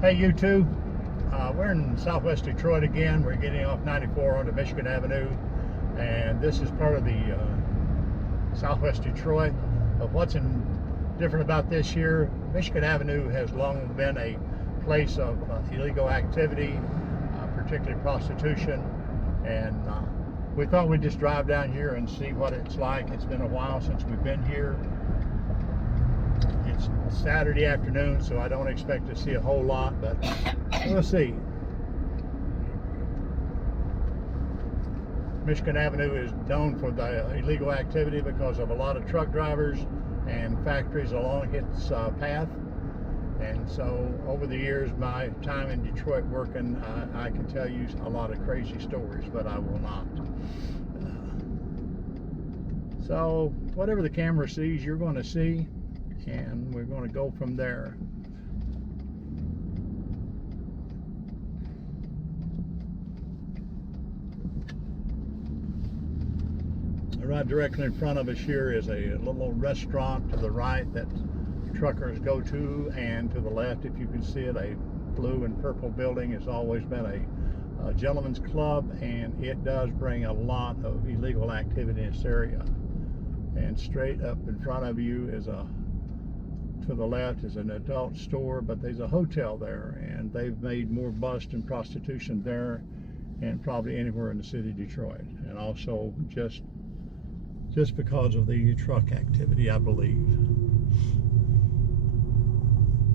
Hey, you two. We're in Southwest Detroit again. We're getting off 94 onto Michigan Avenue, and this is part of the Southwest Detroit. What's different about this year, Michigan Avenue has long been a place of illegal activity, particularly prostitution, and we thought we'd just drive down here and see what it's like. It's been a while since we've been here. It's Saturday afternoon, so I don't expect to see a whole lot, but we'll see. Michigan Avenue is known for the illegal activity because of a lot of truck drivers and factories along its path. And so over the years, my time in Detroit working, I can tell you a lot of crazy stories, but I will not. So whatever the camera sees, you're going to see, and we're going to go from there. Right directly in front of us here is a little restaurant to the right that truckers go to, and to the left, if you can see it, a blue and purple building. Has always been a gentleman's club, and it does bring a lot of illegal activity in this area. And straight up in front of you is to the left is an adult store, but there's a hotel there, and they've made more bust and prostitution there and probably anywhere in the city of Detroit, and also just because of the truck activity, I believe.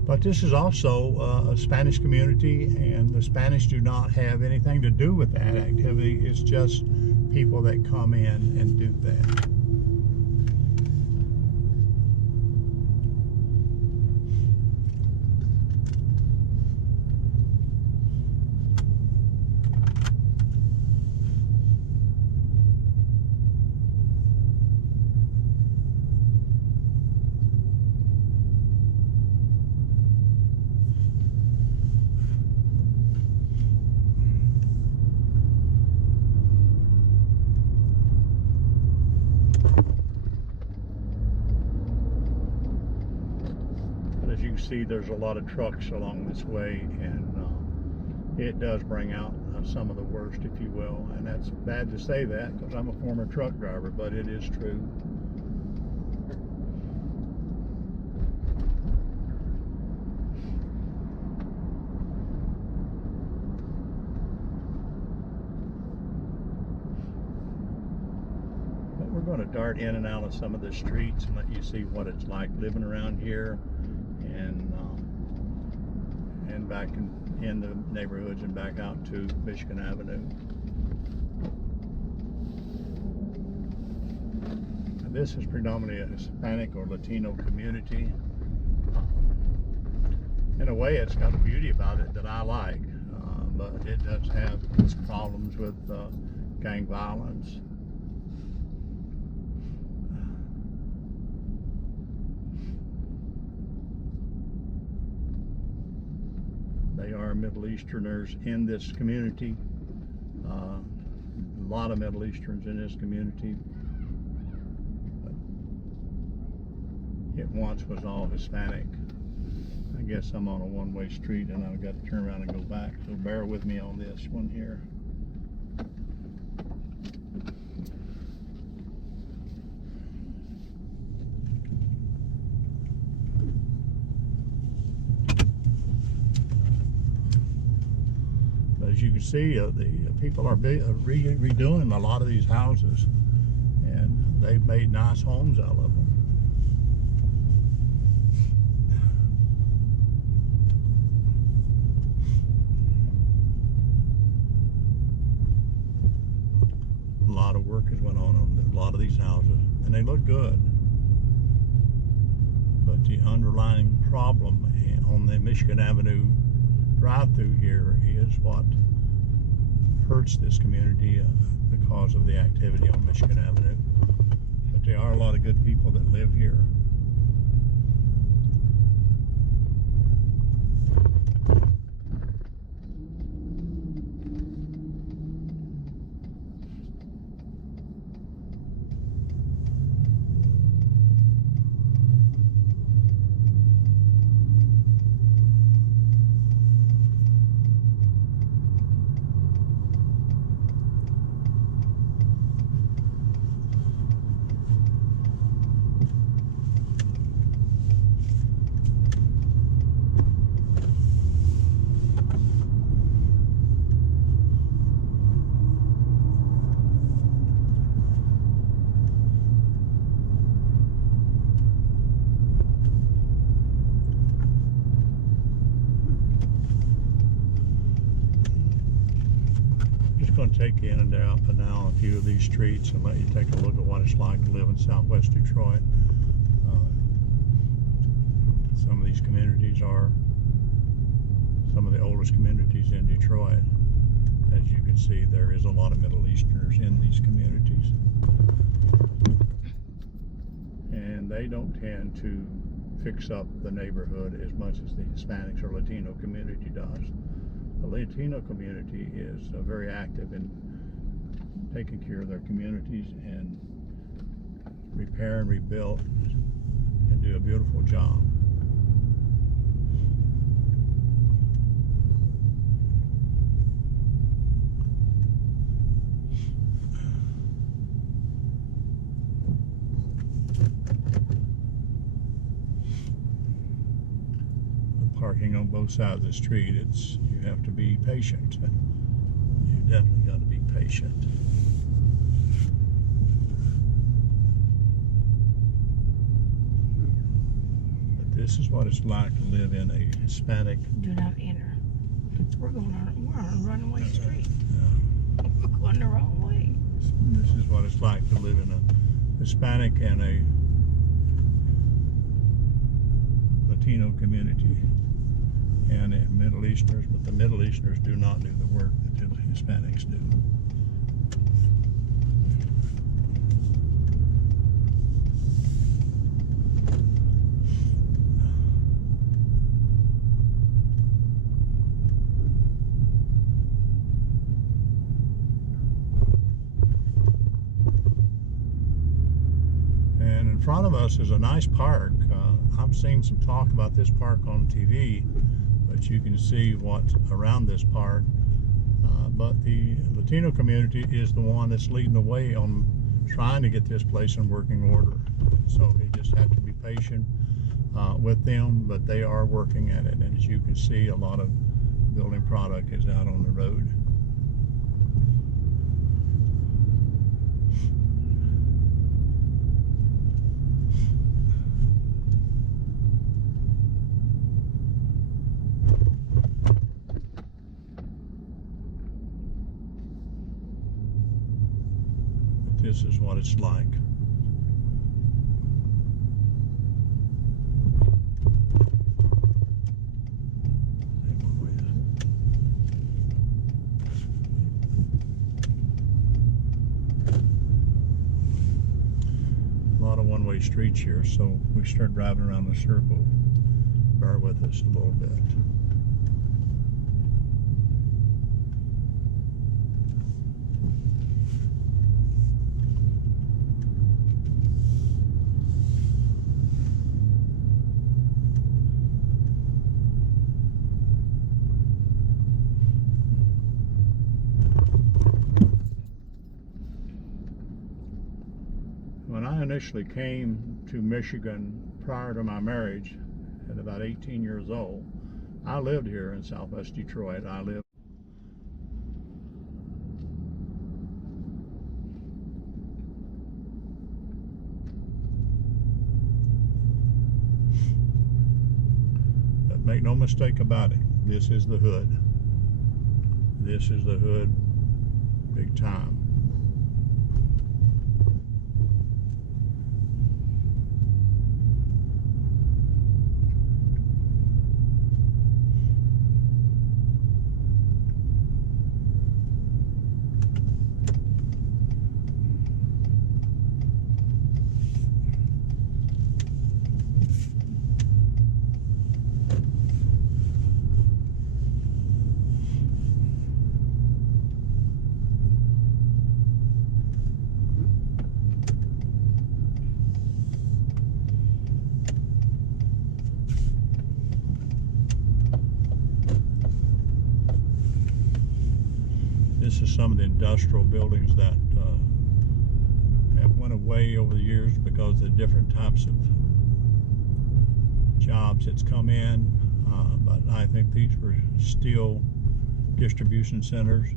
But this is also a Spanish community, and the Spanish do not have anything to do with that activity. It's just people that come in and do that. As you can see, there's a lot of trucks along this way, and it does bring out some of the worst, if you will. And that's bad to say that because I'm a former truck driver, but it is true. But we're going to dart in and out of some of the streets and let you see what it's like living around here, and back in the neighborhoods and back out to Michigan Avenue. And this is predominantly a Hispanic or Latino community. In a way, it's got a beauty about it that I like, but it does have its problems with gang violence. They are Middle Easterners in this community. A lot of Middle Easterns in this community. It once was all Hispanic. I guess I'm on a one-way street and I've got to turn around and go back, so bear with me on this one here. As you can see, the people are redoing a lot of these houses, and they've made nice homes out of them. A lot of work has went on a lot of these houses, and they look good. But the underlying problem on the Michigan Avenue drive-through here is what hurts this community because of the activity on Michigan Avenue. But there are a lot of good people that live here. take you in and up and down a few of these streets and let you take a look at what it's like to live in Southwest Detroit. Some of these communities are some of the oldest communities in Detroit. As you can see, there is a lot of Middle Easterners in these communities. And they don't tend to fix up the neighborhood as much as the Hispanics or Latino community does. The Latino community is very active in taking care of their communities and repair and rebuild and do a beautiful job. Parking on both sides of the street, you have to be patient. You definitely got to be patient. But this is what it's like to live in a Hispanic. Do not enter. We're on a runaway street. We're going the wrong way. This is what it's like to live in a Hispanic and a Latino community. And Middle Easterners, but the Middle Easterners do not do the work that the Hispanics do. And in front of us is a nice park. I've seen some talk about this park on TV. But you can see what's around this park. But the Latino community is the one that's leading the way on trying to get this place in working order. So you just have to be patient with them, but they are working at it. And as you can see, a lot of building product is out on the road. This is what it's like. A lot of one-way streets here, so we start driving around the circle. Bear with us a little bit. When I initially came to Michigan prior to my marriage at about 18 years old, I lived here in Southwest Detroit. But make no mistake about it, this is the hood. This is the hood big time. This is some of the industrial buildings that have went away over the years because of the different types of jobs that's come in. But I think these were steel distribution centers,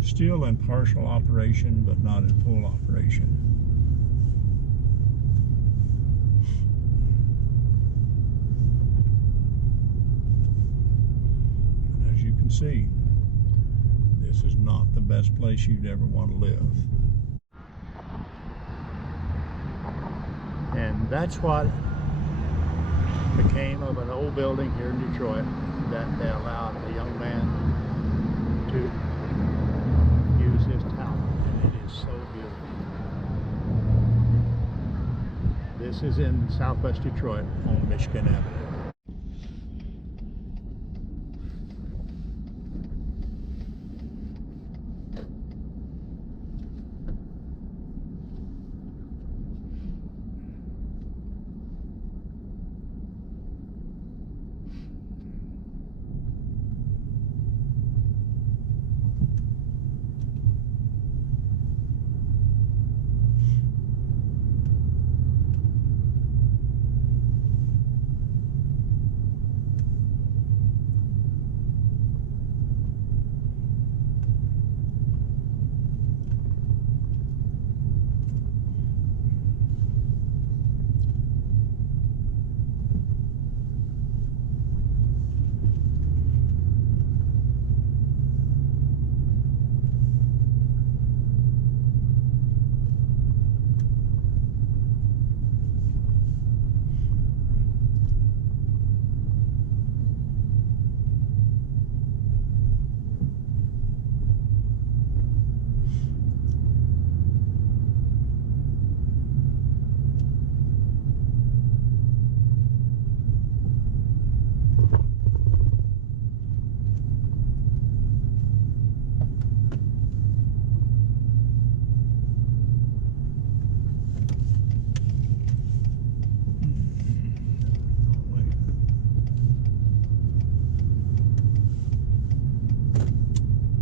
still in partial operation, but not in full operation. And as you can see, this This is not the best place you'd ever want to live. And that's what became of an old building here in Detroit that they allowed a young man to use his talent, and it is so beautiful. This is in Southwest Detroit on Michigan Avenue.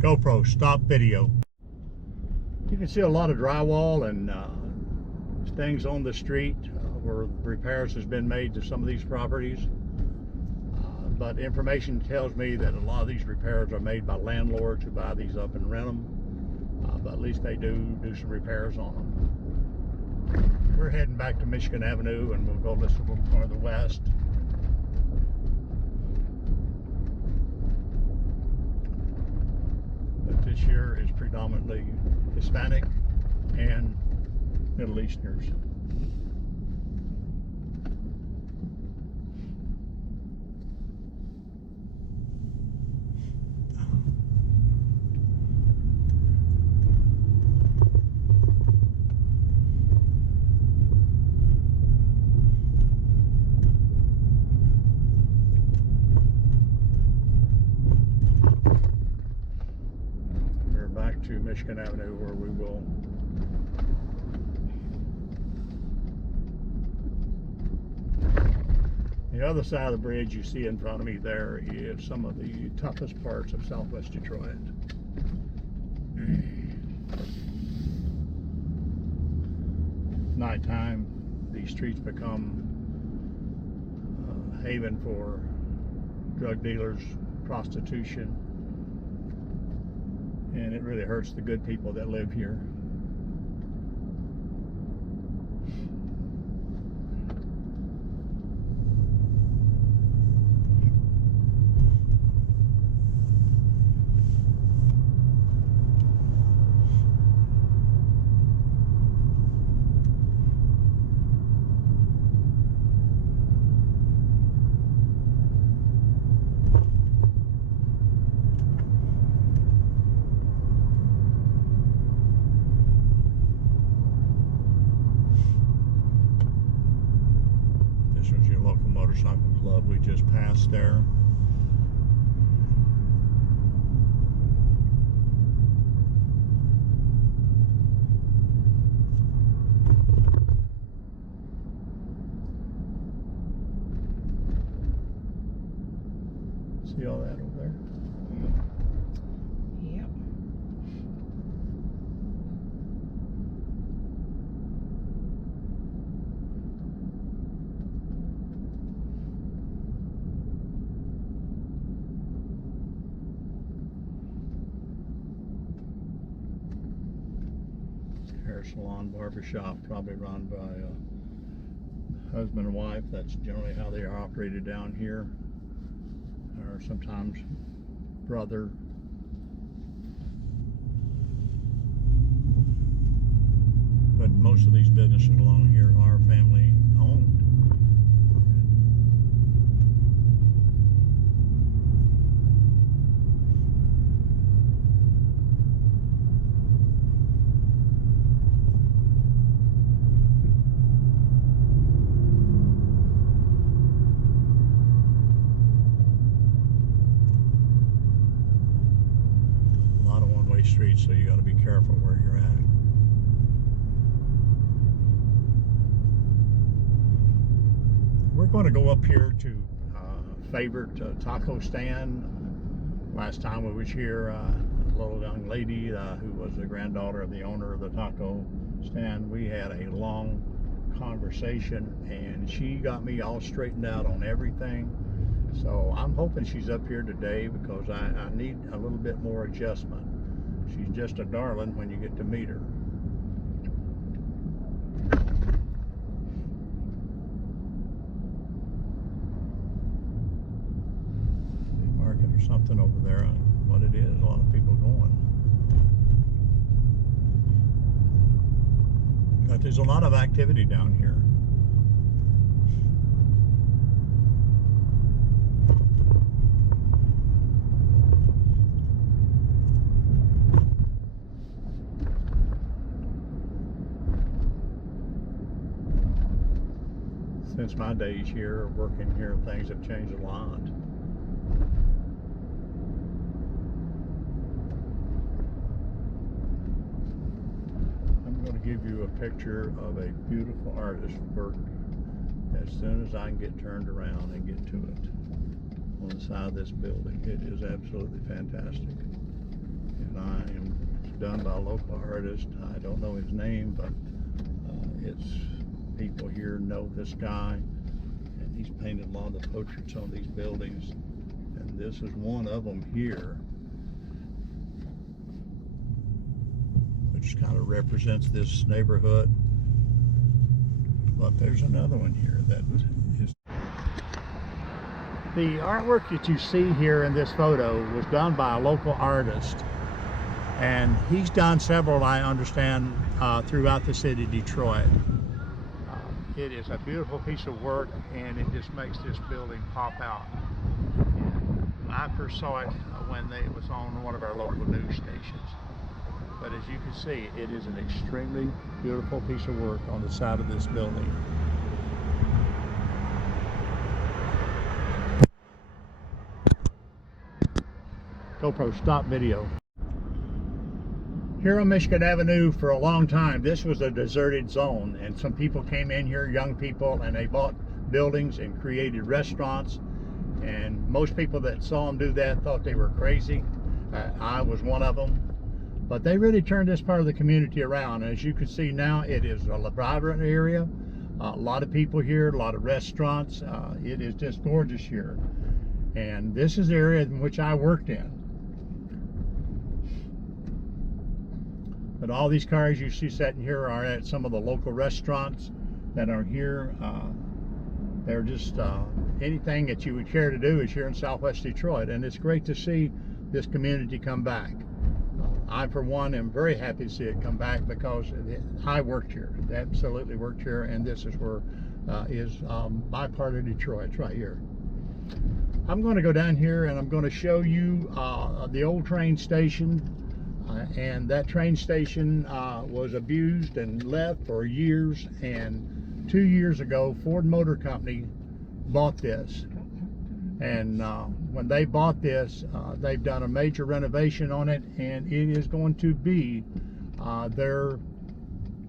GoPro, stop video. You can see a lot of drywall and things on the street where repairs has been made to some of these properties. But information tells me that a lot of these repairs are made by landlords who buy these up and rent them. But at least they do some repairs on them. We're heading back to Michigan Avenue, and we'll go this a little farther west. This year is predominantly Hispanic and Middle Easterners. To Michigan Avenue, where we will the other side of the bridge you see in front of me there is some of the toughest parts of Southwest Detroit. Nighttime, these streets become a haven for drug dealers, prostitution, and it really hurts the good people that live here. Motorcycle club we just passed there. See all that over there? Yep. Hair salon, barber shop, probably run by a husband and wife. That's generally how they are operated down here. Or sometimes brother, but most of these businesses along here are family owned. A lot of one-way streets, so you got to be careful where you're at. We're going to go up here to favorite taco stand. Last time we was here, a little young lady who was the granddaughter of the owner of the taco stand, we had a long conversation and she got me all straightened out on everything. So I'm hoping she's up here today because I need a little bit more adjustment. She's just a darling when you get to meet her. Market or something over there. What it is, a lot of people going. But there's a lot of activity down here. Since my days here, working here, things have changed a lot. I'm going to give you a picture of a beautiful artist's work as soon as I can get turned around and get to it on the side of this building. It is absolutely fantastic. And I am done by a local artist. I don't know his name, but it's people here know this guy, and he's painted a lot of the portraits on these buildings, and this is one of them here, which kind of represents this neighborhood. But there's another one here that is. The artwork that you see here in this photo was done by a local artist, and he's done several, I understand, throughout the city of Detroit. It is a beautiful piece of work, and it just makes this building pop out. And I first saw it when it was on one of our local news stations. But as you can see, it is an extremely beautiful piece of work on the side of this building. GoPro, stop video. Here on Michigan Avenue, for a long time, this was a deserted zone, and some people came in here, young people, and they bought buildings and created restaurants, and most people that saw them do that thought they were crazy. I was one of them, but they really turned this part of the community around. And as you can see now, it is a vibrant area, a lot of people here, a lot of restaurants. It is just gorgeous here, and this is the area in which I worked in. But all these cars you see sitting here are at some of the local restaurants that are here. They're just anything that you would care to do is here in Southwest Detroit, and it's great to see this community come back. I, for one, am very happy to see it come back because I worked here, absolutely worked here, and this is where is my part of Detroit. It's right here. I'm going to go down here and I'm going to show you the old train station. And that train station was abused and left for years, and 2 years ago Ford Motor Company bought this, and when they bought this, they've done a major renovation on it, and it is going to be their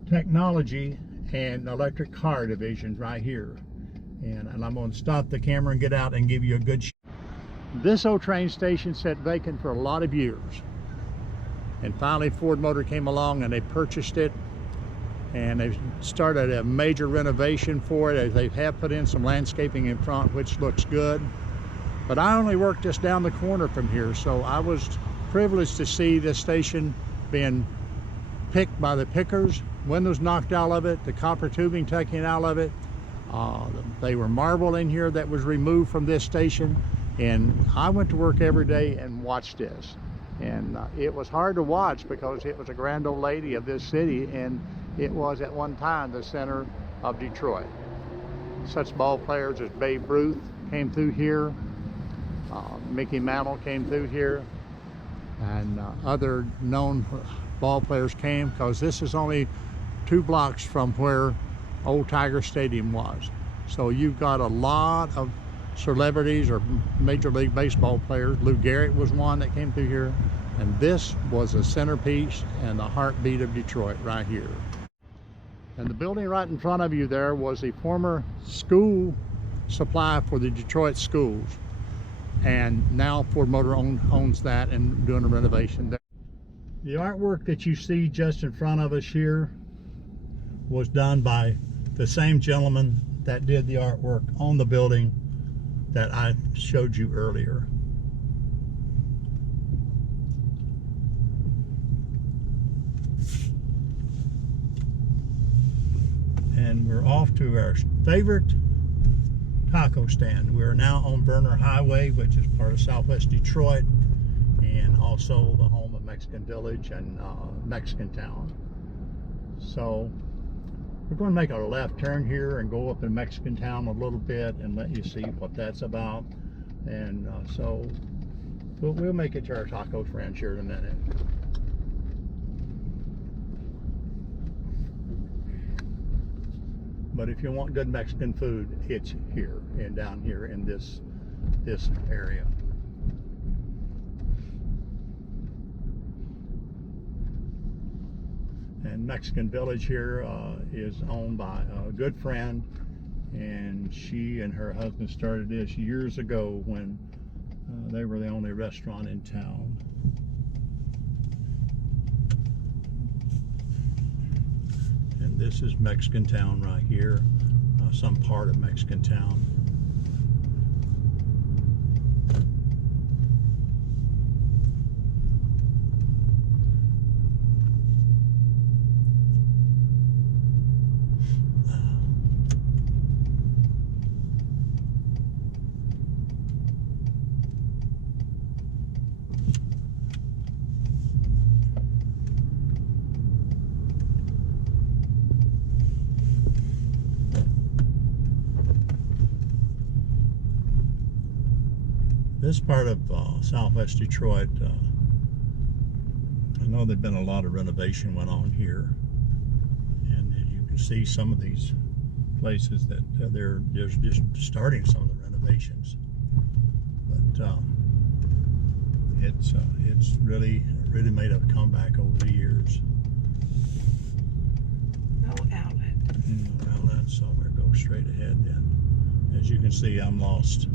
technology and electric car division right here. And I'm going to stop the camera and get out and give you a good shot. This old train station sat vacant for a lot of years. And finally Ford Motor came along and they purchased it, and they've started a major renovation for it. They have put in some landscaping in front, which looks good. But I only worked just down the corner from here, so I was privileged to see this station being picked by the pickers, windows knocked out of it, the copper tubing taken out of it. They were marble in here that was removed from this station, and I went to work every day and watched this. And it was hard to watch because it was a grand old lady of this city, and it was at one time the center of Detroit. Such ball players as Babe Ruth came through here, Mickey Mantle came through here, and other known ball players came, because this is only 2 blocks from where old Tiger Stadium was. So you've got a lot of celebrities or Major League Baseball players. Lou Gehrig was one that came through here, and this was a centerpiece and the heartbeat of Detroit right here. And the building right in front of you there was a former school supply for the Detroit schools, and now Ford Motor owns that and doing a renovation there. The artwork that you see just in front of us here was done by the same gentleman that did the artwork on the building that I showed you earlier. And we're off to our favorite taco stand. We are now on Verner Highway, which is part of Southwest Detroit, and also the home of Mexican Village and Mexican Town. So we're going to make a left turn here and go up in Mexican Town a little bit and let you see what that's about. And so we'll make it to our taco friends here in a minute. But if you want good Mexican food, it's here and down here in this area. And Mexican Village here is owned by a good friend, and she and her husband started this years ago when they were the only restaurant in town. And this is Mexican Town right here, some part of Mexican Town. This part of Southwest Detroit, I know there's been a lot of renovation went on here, and you can see some of these places that they're just starting some of the renovations. But it's really made a comeback over the years. No outlet. No outlet, so we'll go straight ahead then. As you can see, I'm lost.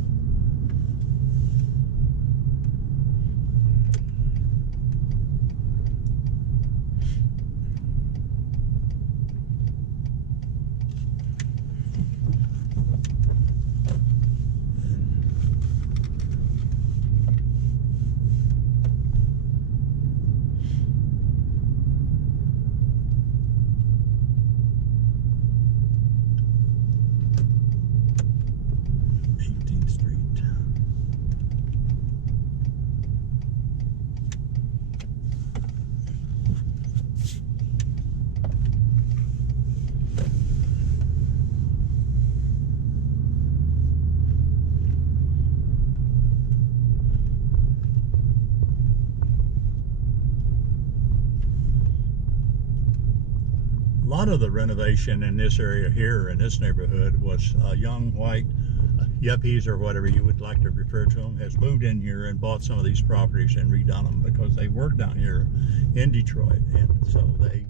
A lot of the renovation in this area here, in this neighborhood, was young white yuppies, or whatever you would like to refer to them, has moved in here and bought some of these properties and redone them because they work down here in Detroit, and so they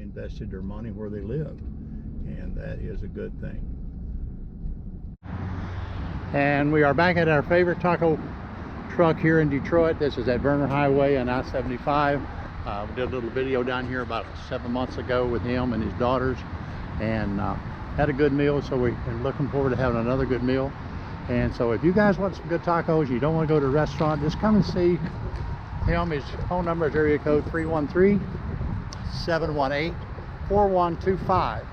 invested their money where they live, and that is a good thing. And we are back at our favorite taco truck here in Detroit. This is at Verner Highway and I-75. We did a little video down here about 7 months ago with him and his daughters, and had a good meal, so we're looking forward to having another good meal. And so if you guys want some good tacos, you don't want to go to a restaurant, just come and see him. His phone number is area code 313-718-4125,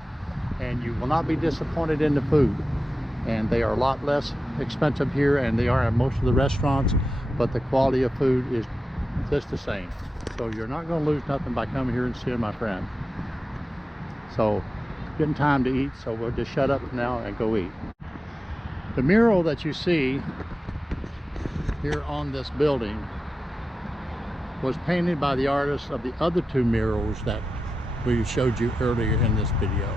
and you will not be disappointed in the food. And they are a lot less expensive here, and they are at most of the restaurants, but the quality of food is just the same. So you're not going to lose nothing by coming here and seeing my friend. So getting time to eat, so we'll just shut up now and go eat. The mural that you see here on this building was painted by the artist of the other two murals that we showed you earlier in this video.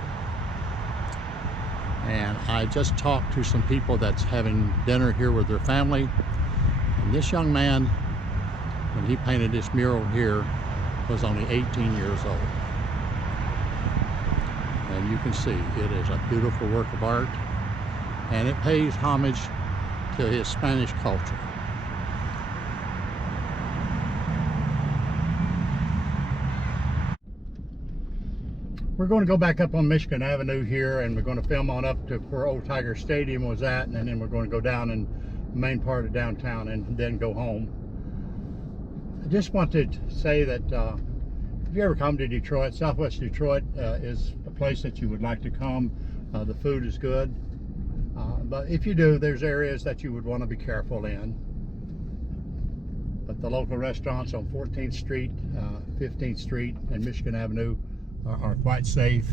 And I just talked to some people that's having dinner here with their family, and this young man, when he painted this mural here, was only 18 years old. And you can see it is a beautiful work of art, and it pays homage to his Spanish culture. We're going to go back up on Michigan Avenue here, and we're going to film on up to where Old Tiger Stadium was at, and then we're going to go down in the main part of downtown and then go home. I just wanted to say that if you ever come to Detroit, Southwest Detroit is a place that you would like to come. The food is good, but if you do, there's areas that you would want to be careful in. But the local restaurants on 14th Street, 15th Street, and Michigan Avenue are quite safe,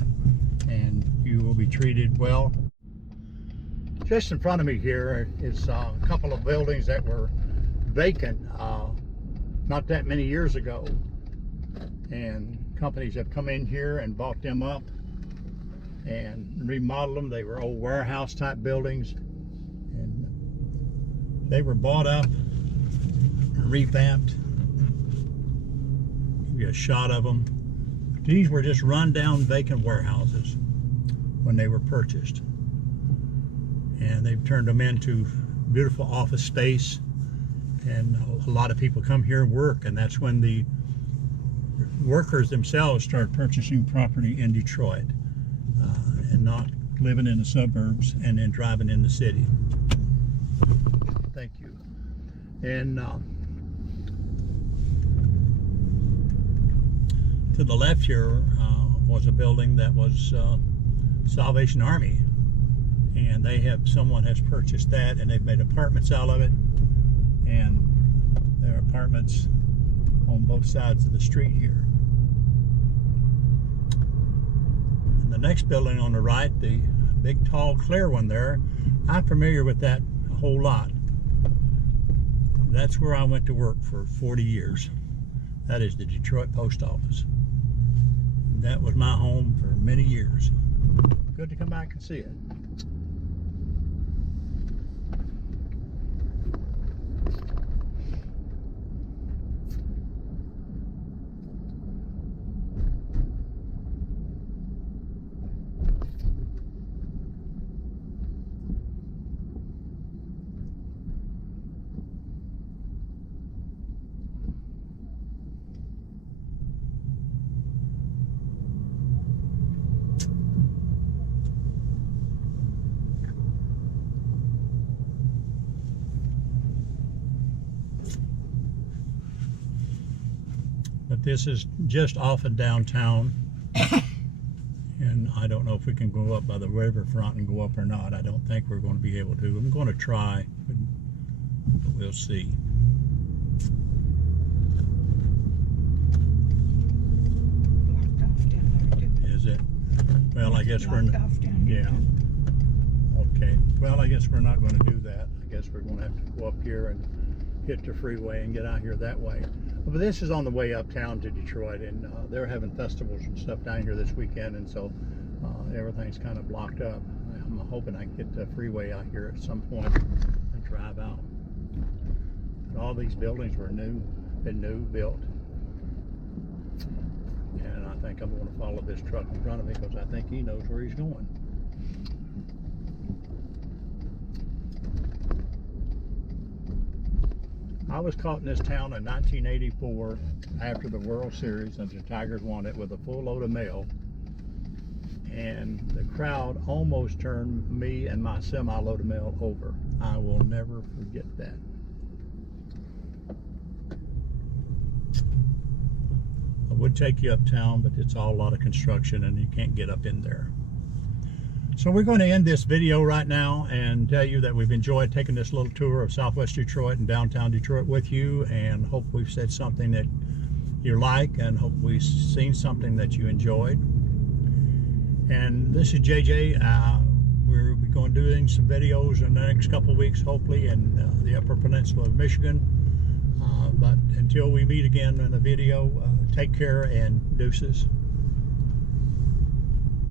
and you will be treated well. Just in front of me here is a couple of buildings that were vacant not that many years ago, and companies have come in here and bought them up and remodeled them. They were old warehouse type buildings, and they were bought up and revamped. Give you a shot of them. These were just run-down vacant warehouses when they were purchased, and they've turned them into beautiful office space, and a lot of people come here and work, and that's when the workers themselves started purchasing property in Detroit and not living in the suburbs and then driving in the city. Thank you. And to the left here was a building that was Salvation Army, and someone has purchased that, and they've made apartments out of it, and there are apartments on both sides of the street here. And the next building on the right, the big tall clear one there, I'm familiar with that a whole lot. That's where I went to work for 40 years. That is the Detroit Post Office. That was my home for many years. Good to come back and see it. But this is just off of downtown, and I don't know if we can go up by the riverfront and go up or not. I don't think we're going to be able to. I'm going to try, but we'll see. Blocked off down there too. Is it? Well, I guess we're... Blocked off down here Yeah. too. Okay. Well, I guess we're not going to do that. I guess we're going to have to go up here and hit the freeway and get out here that way. But this is on the way uptown to Detroit, and they're having festivals and stuff down here this weekend, and so everything's kind of blocked up. I'm hoping I can get the freeway out here at some point and drive out. But all these buildings were built. And I think I'm going to follow this truck in front of me because I think he knows where he's going. I was caught in this town in 1984 after the World Series, and the Tigers won it, with a full load of mail. And the crowd almost turned me and my semi-load of mail over. I will never forget that. I would take you uptown, but it's all a lot of construction and you can't get up in there. So we're going to end this video right now and tell you that we've enjoyed taking this little tour of Southwest Detroit and downtown Detroit with you, and hope we've said something that you like, and hope we've seen something that you enjoyed. And this is JJ. We're going to be doing some videos in the next couple of weeks, hopefully, in the Upper Peninsula of Michigan. But until we meet again in a video, take care and deuces.